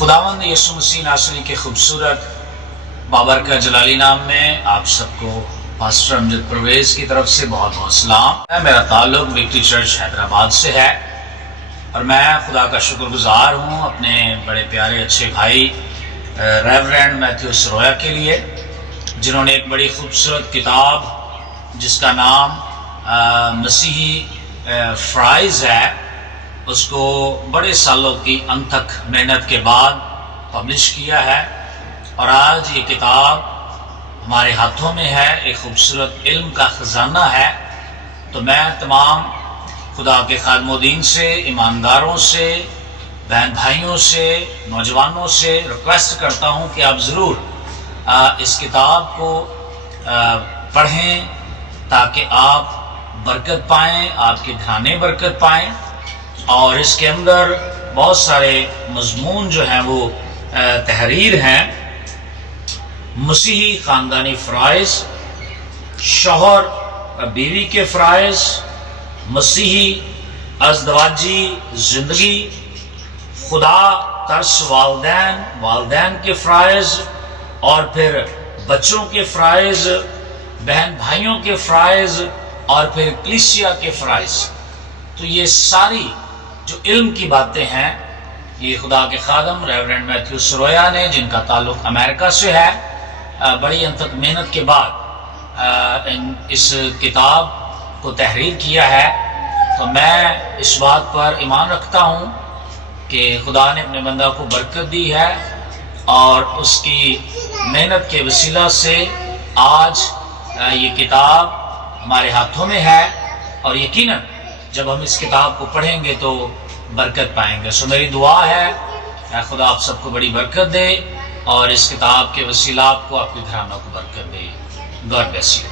خداوند یسوع مسیح ناصری کے خوبصورت بابرکت جلالی نام میں آپ سب کو پاسٹر امجد پرویز کی طرف سے بہت بہت سلام. میرا تعلق وکٹری چرچ حیدرآباد سے ہے اور میں خدا کا شکر گزار ہوں اپنے بڑے پیارے اچھے بھائی ریورینڈ میتھیو سرویا کے لیے، جنہوں نے ایک بڑی خوبصورت کتاب جس کا نام مسیحی فرائض ہے، اس کو بڑے سالوں کی انتھک محنت کے بعد پبلش کیا ہے، اور آج یہ کتاب ہمارے ہاتھوں میں ہے. ایک خوبصورت علم کا خزانہ ہے. تو میں تمام خدا کے خادم و دین سے، ایمانداروں سے، بہن بھائیوں سے، نوجوانوں سے ریکویسٹ کرتا ہوں کہ آپ ضرور اس کتاب کو پڑھیں تاکہ آپ برکت پائیں، آپ کے گھرانے برکت پائیں. اور اس کے اندر بہت سارے مضمون جو ہیں وہ تحریر ہیں. مسیحی خاندانی فرائض، شوہر بیوی کے فرائض، مسیحی ازدواجی زندگی، خدا ترس والدین کے فرائض، اور پھر بچوں کے فرائض، بہن بھائیوں کے فرائض، اور پھر کلیسیا کے فرائض. تو یہ ساری جو علم کی باتیں ہیں، یہ خدا کے خادم ریورینڈ میتھیو سرویا نے، جن کا تعلق امریکہ سے ہے، بڑی انتھک محنت کے بعد اس کتاب کو تحریر کیا ہے. تو میں اس بات پر ایمان رکھتا ہوں کہ خدا نے اپنے بندہ کو برکت دی ہے، اور اس کی محنت کے وسیلہ سے آج یہ کتاب ہمارے ہاتھوں میں ہے، اور یقیناً جب ہم اس کتاب کو پڑھیں گے تو برکت پائیں گے. سو میری دعا ہے خدا آپ سب کو بڑی برکت دے، اور اس کتاب کے وسیلہ آپ کو، آپ کے گھرانوں کو برکت دے. God bless you.